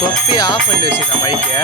தொப்பி ஆஃப் பண்ணி வச்சுருக்கேன் மைக்கு.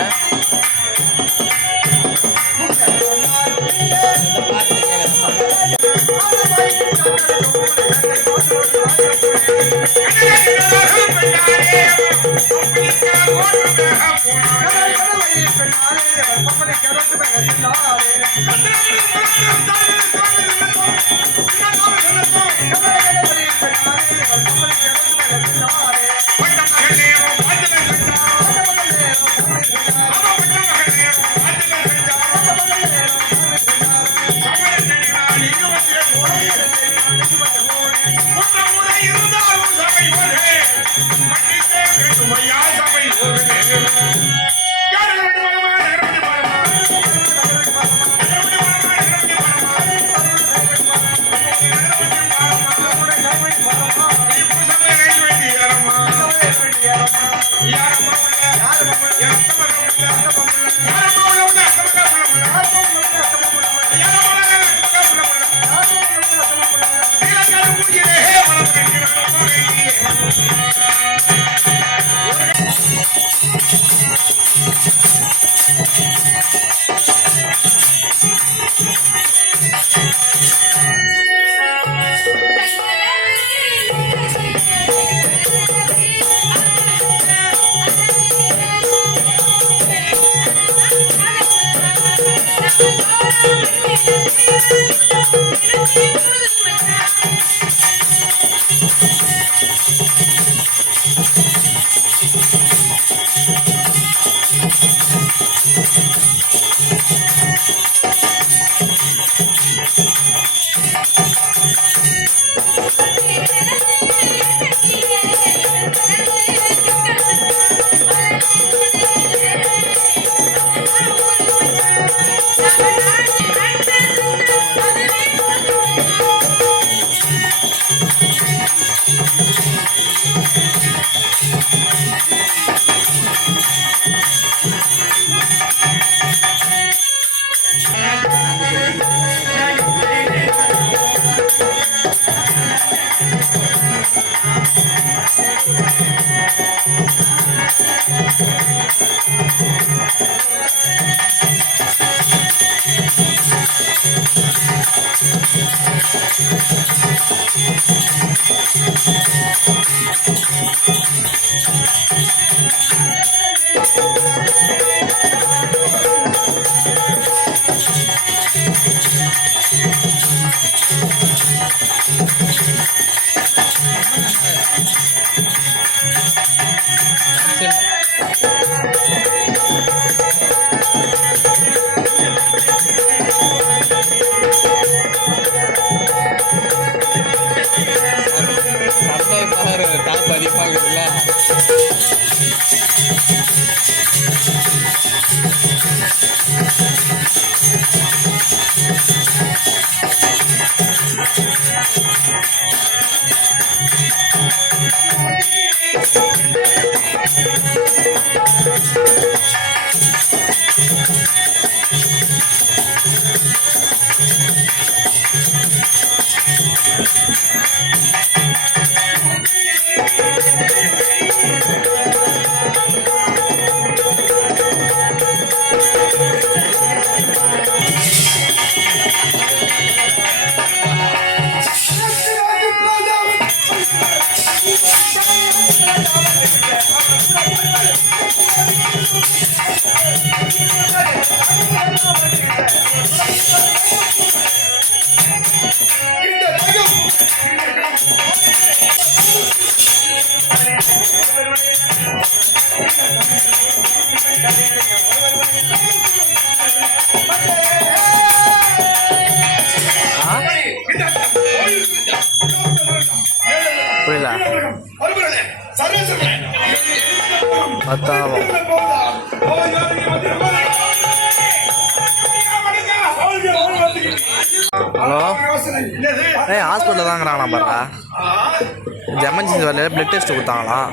ஹலோ ஏய் ஹாஸ்பிட்டலில் தாங்கிறாங்களா பாரா எமர்ஜென்சி வேலையில் பிளட் டெஸ்ட் கொடுத்தாங்களாம்.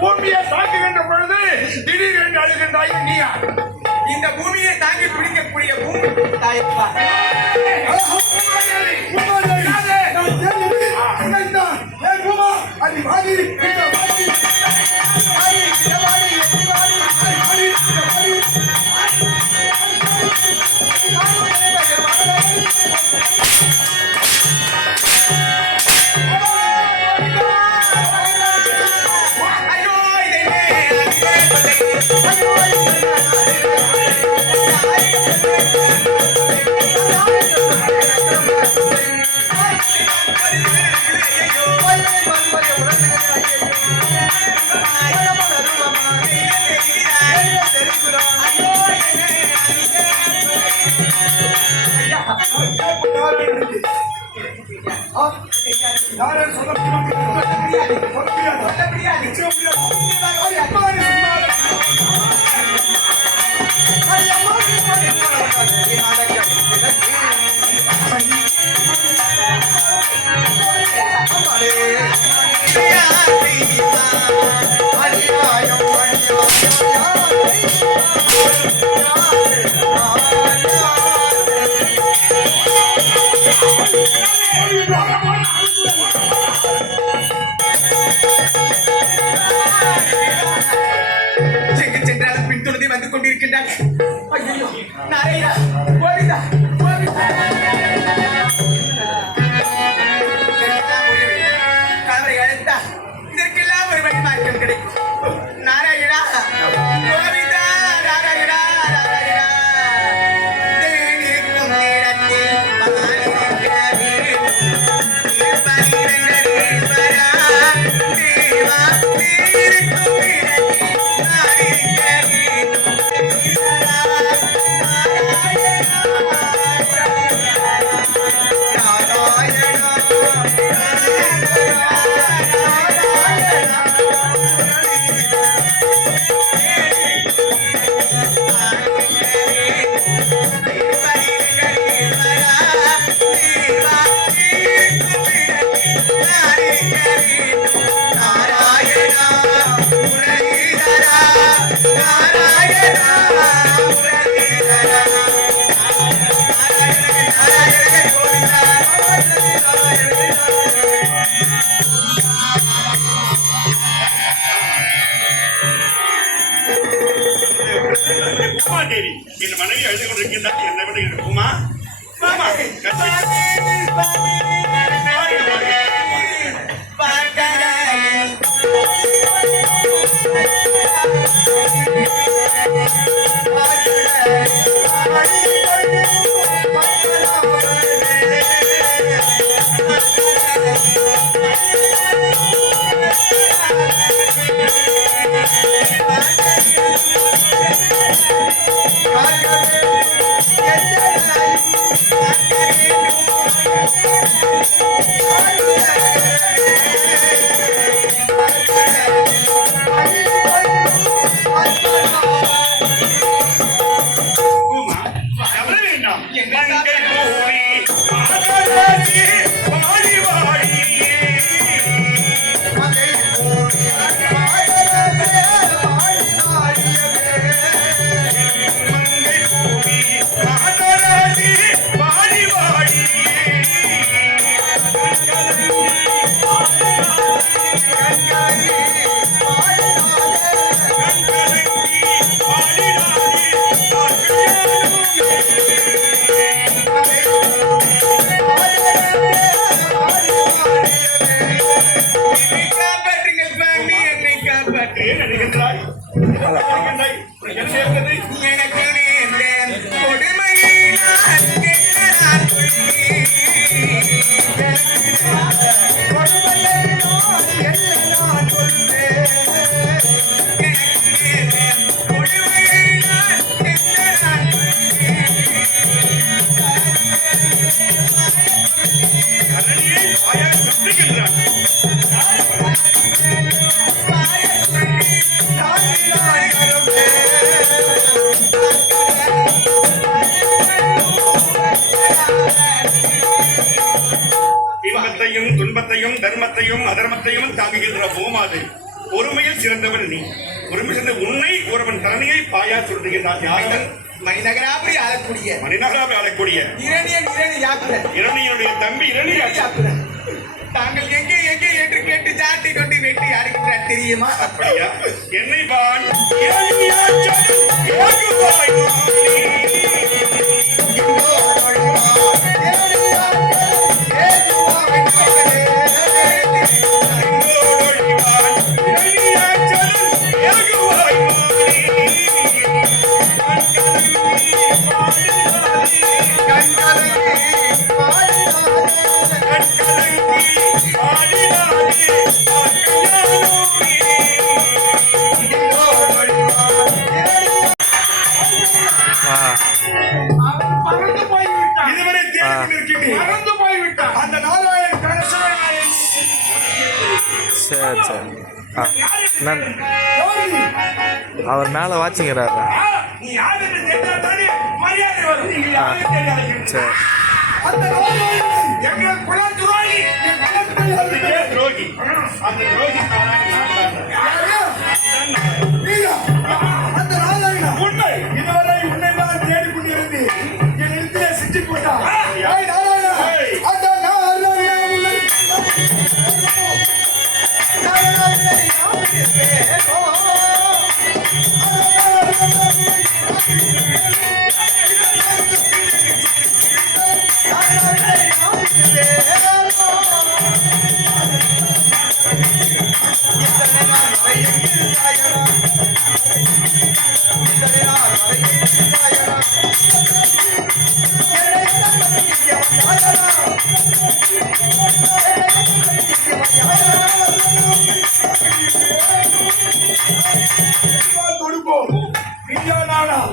பூமியை தாக்குகின்ற பொழுது திடீரென்று அழுகின்றாய் நீயா? இந்த பூமியை தாங்கி பிடிக்கக்கூடிய பூமி தாயப்பா. சென்றாலும் பின்தொடர்ந்து வந்து கொண்டிருக்கின்றார். ஐயோ நாரையா கோவிந்தா கோவிந்தா. கவரை அழைத்தா இதற்கெல்லாம் ஒரு வழி மாற்றம் கிடைக்கும். நாராயணா கோவிந்தா நாராயணா நாராயணா. தேனிருக்கும் நேரத்தில் உமாதேவி என் மனைவி எழுதி கொண்டிருக்கின்றார். என்னை விட இருக்குமா? Thank you. இன்பத்தையும் துன்பத்தையும் தர்மத்தையும் அதர்மத்தையும் தாங்குகின்ற பூமாது பொறுமையில் சிறந்தவன் நீ. பொறுமை சிறந்த உன்னை ஒருவன் தரணியை பாயா சொல்லுகின்றான். யாரும் மணிநகராபுரி ஆளக்கூடிய மணிநகராவை ஆளக்கூடிய இரணியனுடைய தம்பி இரணியாக்குறன். தாங்கள் எங்கே எங்கே என்று கேட்டு சாட்டி கொண்டு வெட்டி அடிக்கிறார் தெரியுமா? அப்படியா? என்னை பான் இதுவரை மறந்து போய்விட்டான். அந்த நாராயண் கணேசன் சரி சரி. அவர் மேலே வாட்சிங்கிறாரு. நீ யாரு தெரியாதானே மரியாதை வரும். நீ யாரு தெரியாது. சரி. அந்த நாராயணன் எங்க குல துரோகி. துரோகி. அந்த துரோகி அந்த நாராயணன் உண்மை. இதுவரை உன்னை நான் தேடிக்கொண்டிருந்து என் இடத்திலே சிக்கி போட்டான்.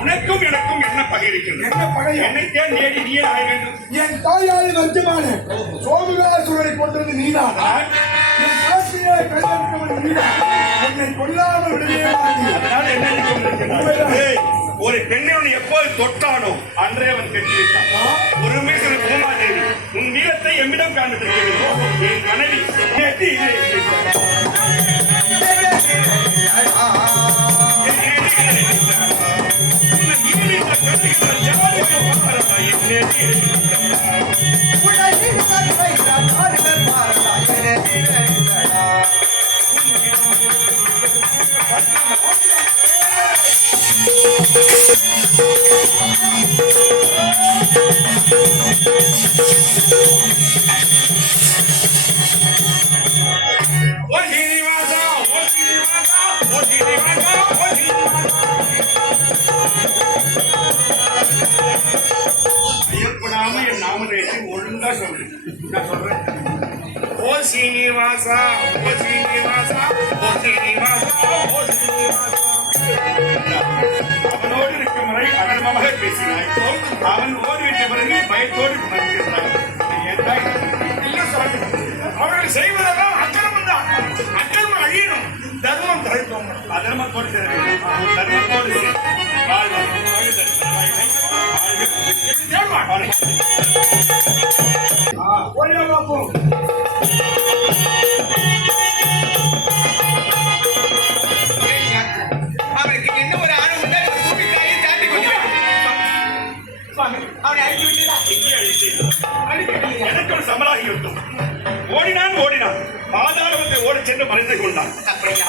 உனக்கும் எனக்கும் என்ன பகை இருக்கிறது? என்ன பகை? என்னை தேடி நேடி நீயே ஆக வேண்டும். என் தாயாரி வர்த்தமான சோமகாசுரனை கொண்டது நீதான். என் சாட்சியை கையெழுத்தவன் நீதான். என்னை கொல்லாமல் விடவே மாட்டேன். அதனால் என்ன நினைக்கிறாய்? ஒரு பெண்ணை எப்போது தொட்டானோ அன்றே அவன் கெட்டிவிட்டான். ஒருமே சில பூமாதேவி உன் வீரத்தை எம்மிடம் காண்பித்திருக்கிறோம். என் மனைவி கேட்டு ஒழுங்கா சொல்லு. நான் சொல்றேன். ஓ சீனிவாசா, ஓ சீனிவாசா, ஓ சீனிவாசா, ஓ சீனிவாசா. அவனோடு இருக்கும் வரை அதர்மமாக பேசினாய். அவன் ஓடிவிட்ட பிறகு பயத்தோடு மறுக்கிறான். அவர்கள் செய்வதெல்லாம் அக்கிரமம் தான். அக்கிரமம் அழியணும். தர்மம் தழைப்போம். அதர்மத்தோடு தர்மத்தோடு அவனுக்கு என்ன ஒரு ஆணவம் உண்டால் பூமிக்காயை சாட்டி கொண்டு அவனை அழித்து விட்டதா? எனக்கு ஒரு சமலாகி விட்டோம். ஓடினான் பாதாளத்தை ஓடி சென்று மறைந்து கொண்டான்.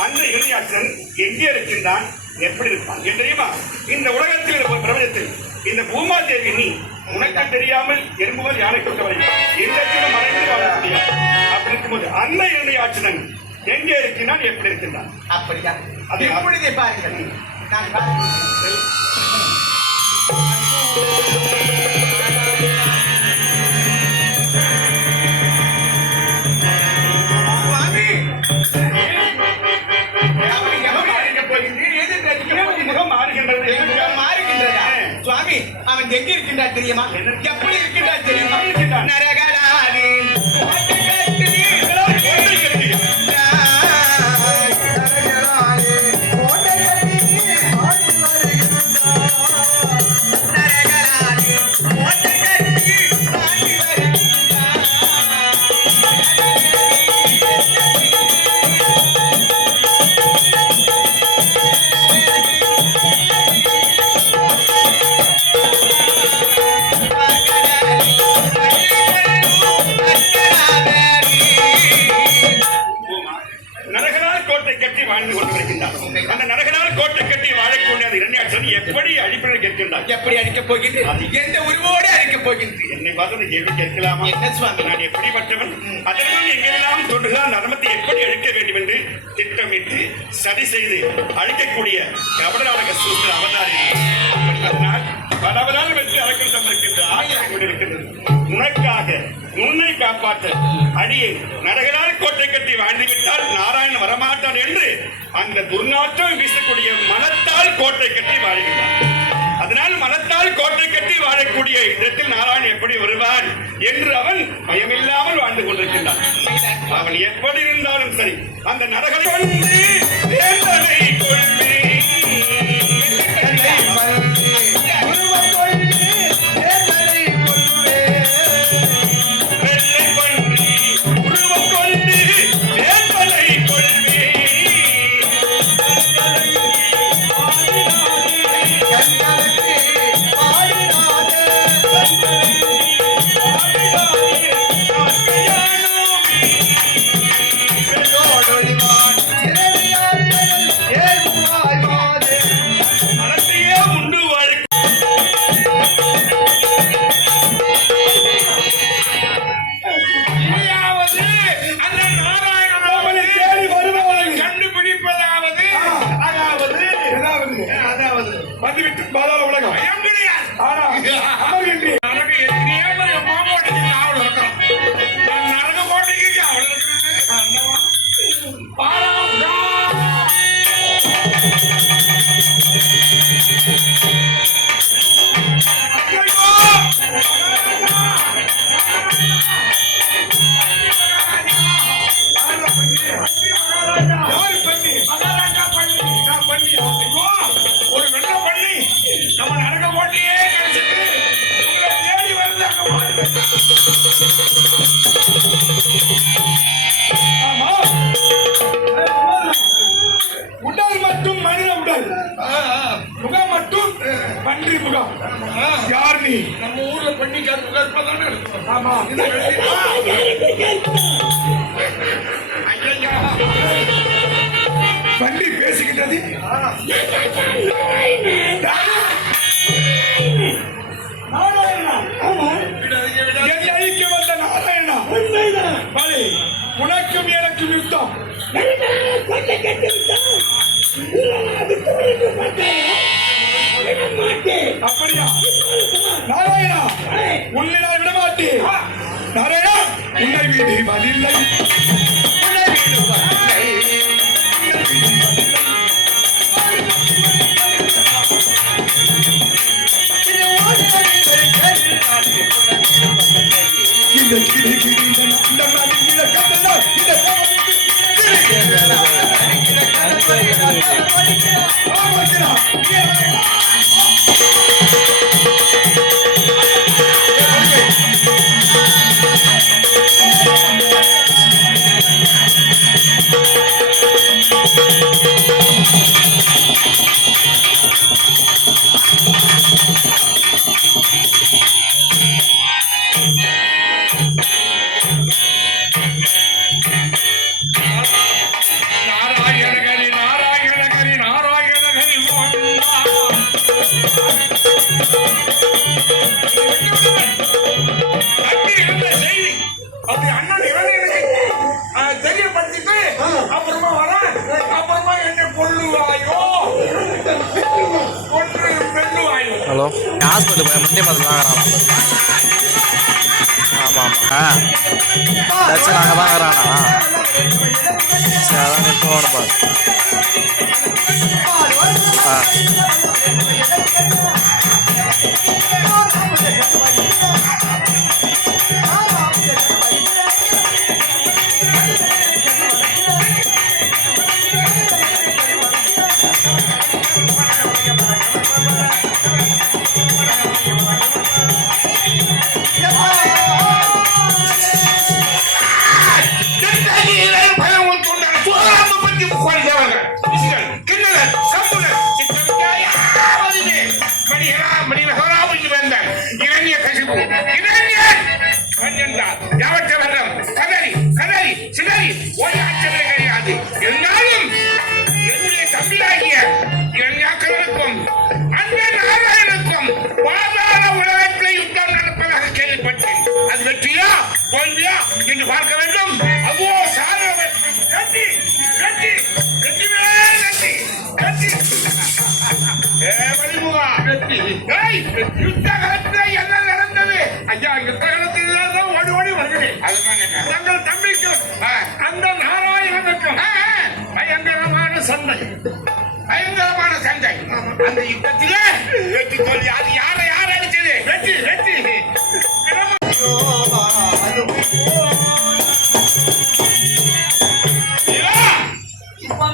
அந்த இளையாற்றன் எங்கே இருக்கின்றான், எப்படி இருப்பான் என்று தெரியுமா? இந்த உலகத்தில் பிரபஞ்சத்தில் இந்த பூமாதேவி நீ உனக்கு தெரியாமல் எறும்புவர் யாரை கொண்டவரை எந்த மறைந்து வாழ முடியாது. அப்படி இருக்கும்போது அந்த இளையாற்றன் எங்கே இருக்கின்றான், எப்படி இருக்கின்றான்? அப்படியா? அது எப்பொழுதே பாருங்கள். நான் சுவாமி அவன் எங்க இருக்கின்றார் தெரியுமா? எப்படி இருக்கின்றார் தெரியுமா? நரகராதி இருக்கின்றாய். எப்படி அழிக்கப் போகின்றேன்? எந்த உருவோடு அழிக்கப் போகின்றேன்? என்னை பார்த்து அந்த கேள்வி கேட்கலாமா? என்ன சுவாமி? நான் எப்படிப்பட்டவன்? அதற்கும் எங்கெல்லாம் தோன்றுகிறான் நர்மத்தை எப்படி அழிக்க வேண்டும் என்று திட்டமிட்டு சதி செய்து அழிக்கக்கூடிய கபடநாடக சூத்திர அவதாரி. அதனால் பலவரால் வெற்றி அரக்கம் தந்திருக்கின்ற ஆயிரம் கொண்டிருக்கின்றது. உனக்காக உன்னை காப்பாற்ற அடியை நரகலால் கோட்டை கட்டி வாழ்ந்துவிட்டால் நாராயணன் வரமாட்டான் என்று அந்த துர்நாற்றம் வீசக்கூடிய மனத்தால் கோட்டை கட்டி வாழ்கின்றான். அதனால் மனத்தால் கோட்டை கட்டி வாழக்கூடிய இடத்தில் நாராயணன் எப்படி வருவான் என்று அவன் பயமில்லாமல் வாழ்ந்து கொண்டிருக்கின்றான். அவன் எப்படி இருந்தாலும் சரி அந்த நரகலை கொண்டு வேந்தனை கொள்வே. வந்துவிட்டு பாதாள உலகம் அமர்கின்றி நரக கோட்டைக்கு அவள் ஒரு வெள்ள பண்ணி நம்ம நரக கோட்டையே கிடைச்சிட்டு உங்களை தேடி வந்து உடல் மட்டும் மனித உடல், முகம் மட்டும் பன்றி முகம். யார் நீ? நம்ம ஊர்ல பண்ணிக்கார் முகர்ப்பதானே இருக்கும். ஆமா, பன்றி பேசுகின்றது. நாராயணா, என்னை அழிக்க வந்த நாராயணா, பலே, உனக்கும் எனக்கும் யுத்தம். அப்படியா? நாராயணா, உன்னை நான் விடமாட்டேன். நாராயணா, உன்னை விடுவதில்லை. இந்த கிளி இந்த மாதிரி இலக்கணம் இந்த அப்படி அண்ணன் எனக்கு தெரியப்படுத்திட்டு அப்புறமா வர அப்புறமா என்ன கொள்ளுவாயோ கொன்று வெல்லுவாயோ. ஹலோ, ஹாஸ்பிட்டல் போய் முண்டே மருந்து வாங்குறானா? ஆமாம் ஆமாம். லட்சம் நாங்கள் வாங்குறானா? சரி, அதான் இப்போ ஒன்று பாரு. என்று பார்க்க வேண்டும். அவ்வோ சாதனை வெற்றி வெற்றி வெற்றிவேல் வெற்றி வெற்றி. வழிமுகா வெற்றி. யுத்த காலத்தில் என்ன நடந்தது? ஐயா, யுத்த காலத்தில் தான் ஓடி ஓடி வருகிறேன். தங்கள் தம்பிக்கு அந்த நாராயணனுக்கும் பயங்கரமான சண்டை, பயங்கரமான சண்டை. அந்த யுத்தத்திலே வெற்றி தோல்வி அது யாரை யார் அடிச்சது? வெற்றி வெற்றி.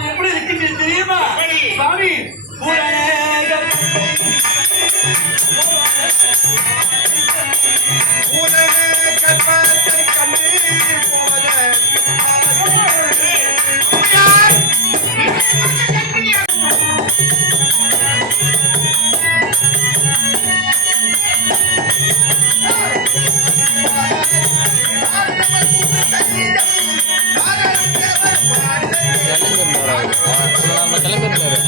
எப்படி இருக்கு தெரியுமா சாமி? நம்ம கிளம்பிருந்தாரு.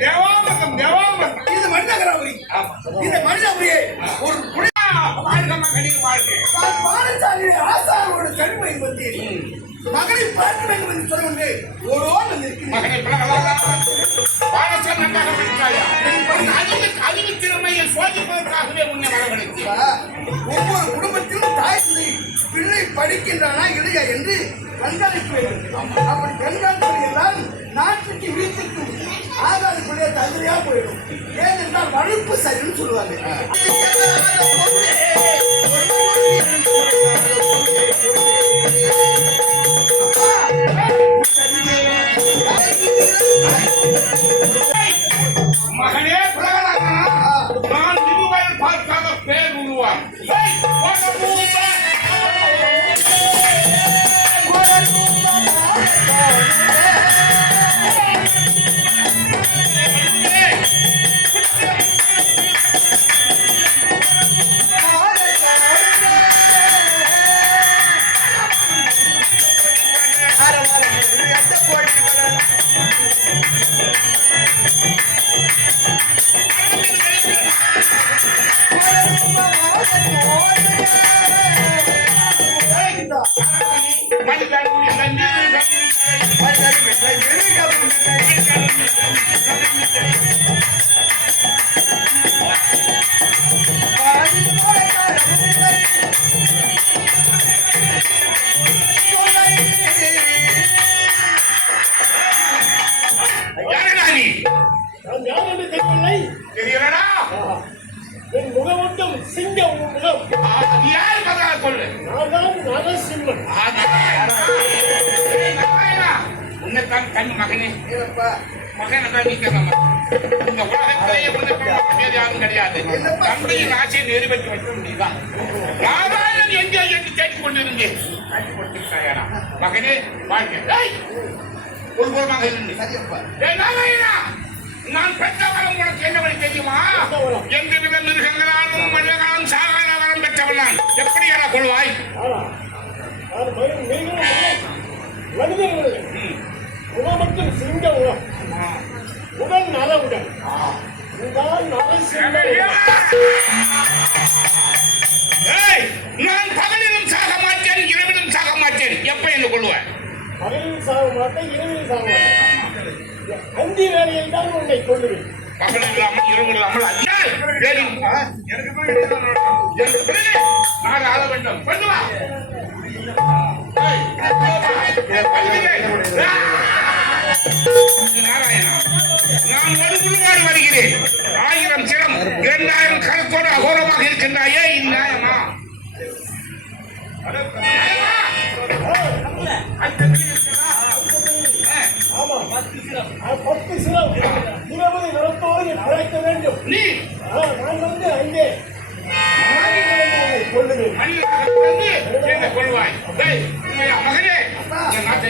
தேவாமிர்தம் தேவாமிர்தம். இது மனிதகராபுரி. இந்த மனிதபுரியை ஒரு பாடசாலை ஆசாரோட கருமை வந்து மகனை பார்க்க வேண்டும் என்று சொல்லுவது ஓரோடு அறிவு திறமையை சோதிப்பதற்காகவே உன்னை வரவழைத்து ஒவ்வொரு குடும்பத்திலும் தாய் பிள்ளை படிக்கின்றனா இல்லையா என்று கண்காணிக்க வேண்டும். அப்படி கண்காணிப்பதால் நாட்டுக்கு வீட்டுக்கு ஆதார பிள்ளைய தகுதியா போயிடும். ஏனென்றால் வழுப்பு சரின்னு சொல்லுவாங்க. மகனே நான் இதுவரை பார்க்காத பேர் உருவான். தெரியலடா, என் முகமட்டும் சிங்க முகம். அது யாரு கதா சொல்லு. நான் தான் நரசிம்மன். உன்னைத்தான் தன் மகனே மகனை தான் நீக்கிறோம். இந்த உலகத்திலேயே வேறு யாரும் கிடையாது. தந்தையின் ஆசையை நிறைவேற்றி வைக்க நீதான். நாராயணன் எங்கே என்று கேட்டுக் கொண்டிருந்தேன். மகனே வாழ்க்கை உள்புறமாக இருந்தேன். நாராயணா, நான் பெற்ற வரம் உனக்கு என்ன வழி தெரியுமா? எந்த வித மிருகங்களாலும் மனிதர்களாலும் சாகாத வரம் பெற்றவன் நான். எப்படி என கொள்வாய்? மனிதர்கள் முகமட்டும் சிங்க முகம், உடல் நல உடல். நான் பகலிலும் சாக மாட்டேன், இரவிலும் சாக மாட்டேன். எப்ப என்று கொள்வாய்? பகலில் சாக மாட்டேன், இரவில் சாக மாட்டேன். அந்தி வேலையில் தான் உன்னை கொள்ளுவேன். பகல் இல்லாமல் இரவு இல்லாமல் நான் ஆள வேண்டும். பண்ணுவா நாராயணா, நான் ஒரு குழுவாடு வருகிறேன். 1000 சிரம் 2000 கருத்தோடு அகோரமாக இருக்கின்றாயே, இந்நியாயமா? ஆமா, 10 சிலம் 20 நிறத்தோடு அழைக்க வேண்டும். நீ நான் வந்து அங்கே கொள்ளுவேன். என்ன கொள்வாய்? மகனே, நாட்டை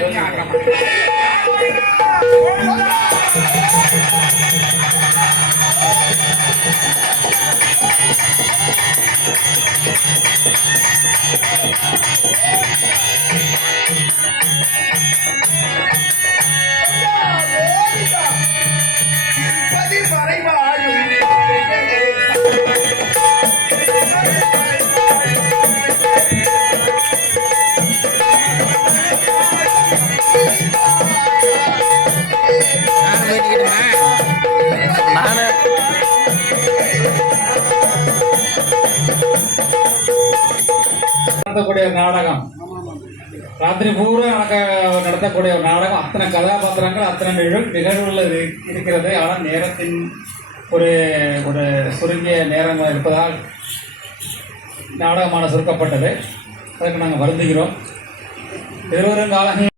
வரை வாழும் நானு நடத்தக்கூடிய ஒரு நாடகம் ராத்திரி பூரா நடத்தக்கூடிய ஒரு நாடகம். அத்தனை கதாபாத்திரங்கள், அத்தனை நிகழ்வுகள் இருக்கிறது. ஆனால் நேரத்தின் ஒரு ஒரு சுருங்கிய நேரம் இருப்பதால் நாடகமான சுருக்கப்பட்டது. அதற்கு நாங்கள் வருந்துகிறோம். எதிர்வரும் காலங்கள்